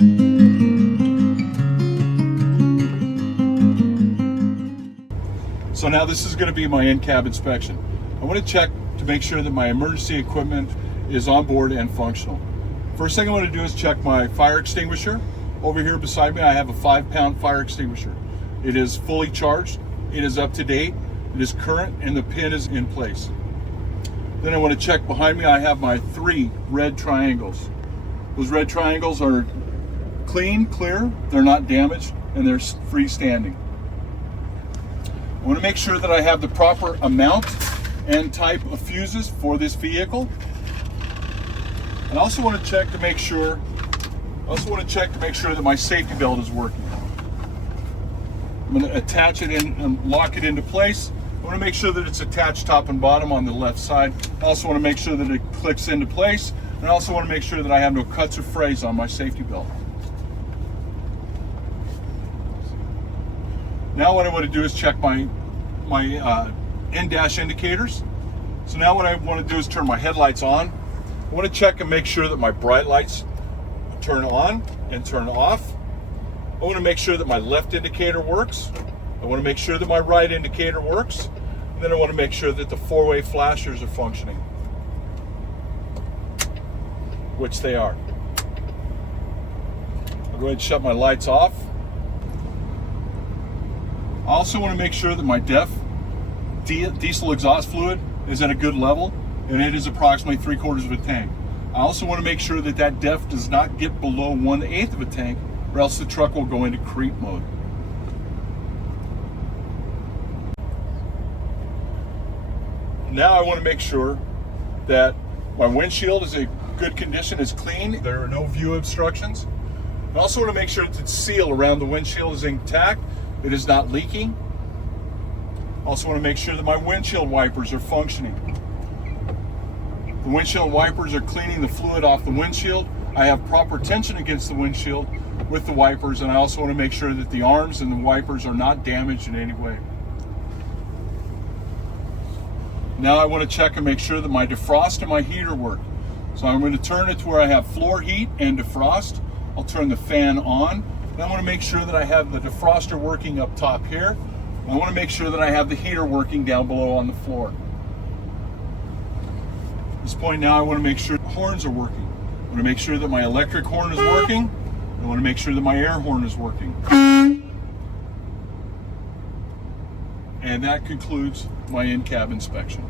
So now this is going to be my in-cab inspection. I want to check to make sure that my emergency equipment is on board and functional. First thing I want to do is check my fire extinguisher. Over here beside me I have a 5-pound fire extinguisher. It is fully charged, it is up to date, it is current, and the pin is in place. Then I want to check behind me. I have my 3 red triangles. Those red triangles are clean, clear, they're not damaged, and they're freestanding. I want to make sure that I have the proper amount and type of fuses for this vehicle. And I also want to check to make sure that my safety belt is working. I'm going to attach it in and lock it into place. I want to make sure that it's attached top and bottom on the left side. I also want to make sure that it clicks into place. And I also want to make sure that I have no cuts or frays on my safety belt. Now what I want to do is check my in-dash indicators. So now what I want to do is turn my headlights on. I want to check and make sure that my bright lights turn on and turn off. I want to make sure that my left indicator works. I want to make sure that my right indicator works. And then I want to make sure that the 4-way flashers are functioning, which they are. I'll go ahead and shut my lights off. I also want to make sure that my diesel exhaust fluid is at a good level, and it is approximately 3/4 of a tank. I also want to make sure that that DEF does not get below 1/8 of a tank, or else the truck will go into creep mode. Now I want to make sure that my windshield is in good condition, is clean, there are no view obstructions. I also want to make sure that the seal around the windshield is intact, it is not leaking. I also want to make sure that my windshield wipers are functioning. The windshield wipers are cleaning the fluid off the windshield. I have proper tension against the windshield with the wipers, and I also want to make sure that the arms and the wipers are not damaged in any way. Now I want to check and make sure that my defrost and my heater work. So I'm going to turn it to where I have floor heat and defrost. I'll turn the fan on. And I want to make sure that I have the defroster working up top here. And I want to make sure that I have the heater working down below on the floor. At this point now I want to make sure the horns are working. I want to make sure that my electric horn is working. I want to make sure that my air horn is working. And that concludes my in-cab inspection.